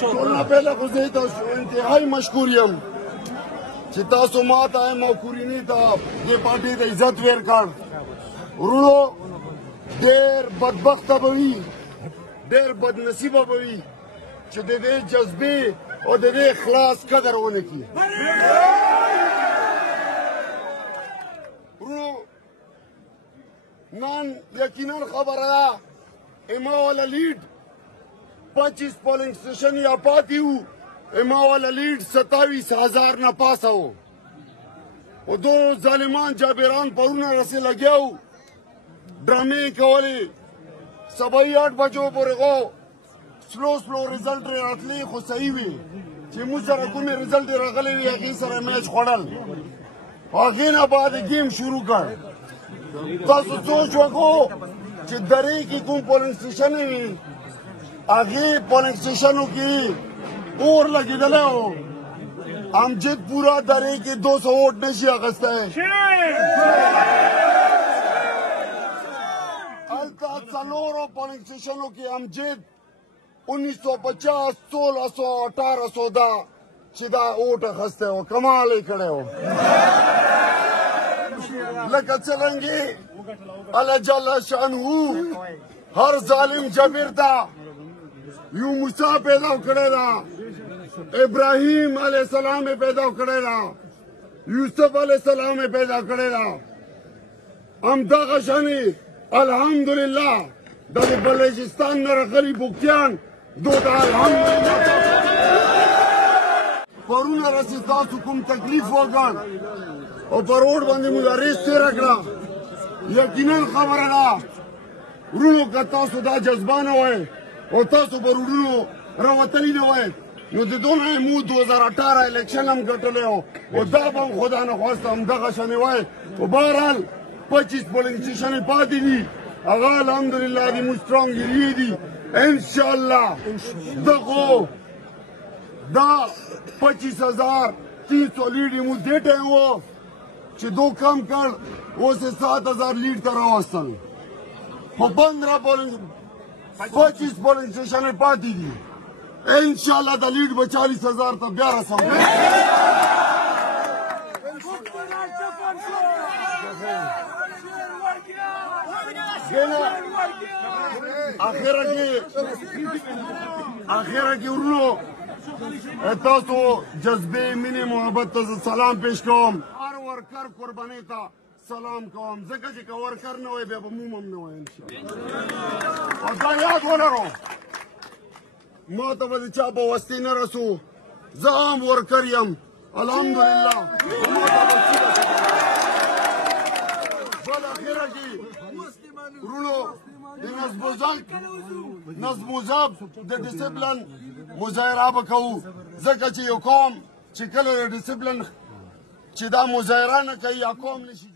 ټولنه پهله خو زه تاسو انتهایی مشکور یم چې تاسو ما ته او کورینې ته دې پارټۍ ته عزت ورکړ. ورونو ډېر بدبخته به وي، ډېر بدنصیبه به وي چې د دې جذبې او د دې اخلاص قدر ونه کړي. ورونو نن یقینا خبره ده اما والا لیډ 25 پولنګ سټیشن یا پاتې وو، اما والا لیډ 27,000 نه پاسه وو. او دو ظالمان جابران پرونه رسې لګیا وو، ډرامې کولې. سبایي 8 بجو پورې خو سلو رزلټ راتلی، خو صحیح وي چې موږ سره کومې رزلټ راغلی وي هغې سره میچ خوړل. هغې نه بعد ګیم شروع کړ. تاسو سوچ وکړو چې درې کې کوم پولنګ سټیشن وي، هغې پولنګ سټیشنو کې اور لګېدلی و. امجد پورا درې کې 200 ووټ نشي اخیستی. هلته څلورو پولنګ سټیشنو کې امجد 1950 1600 1800 دا چې دا ووټ اخیستی و. کمال یې کړی و. لکه څرنګې الله جل شانه هر ظالم جبر ته یو موسی پیدا کړی ده، ابراهیم علیه السلام یې پیدا کړی ده، یوسف علیه السلام یې پیدا کړی ده. همدغه شانې الحمدلله د بلوچستان نه راغلي بوکیان دو ته الحمدلله پرونه رسې تاسو کوم تکلیف وکړ او په روډ باندې مو دا ریس تېره کړه. یقینا خبره ده ورونو که تاسو دا جذبه نه وای او تاسو به روډونو راوتلي نه وای نو د دونه مو 2018 الیکشن هم ګټلی و او دا به هم خدا نه خواسته همدغه شانې وای. خو بهرحال 25 پولنګ سټیشنې پاتې دي، هغه الحمدلله د مو سټرانګ ایریې دي. انشاءالله دغو دا 25,300 لیډ مو دې ټایم و چې دو کم کړ، اوس یې 7,000 لیډ ته راوستل. خو 25 پولنګ سټیشنې پاتې دي. انشاءالله د لیډ به 40,000 ته بیا رسوو. اخره کې ورونو تاسو جذبې مینې محبت ته سلام پیش کوم. هر ورکر قربانۍ ته سلام کوم، ځکه چې که ورکر نه وای بیا به موږ هم نه وای انشاءالله. او دا یاد ولرو ما ته به د چا په وستې نه رسو، زه هم ورکر یم الحمدلله. بل اخره کې ورونو د نظم و ضبط د ډسپلن مظاهره به کوو، ځکه چې یو قوم چې کله د ډسپلن چې دا مظاهره نه کوي یا قوم نشي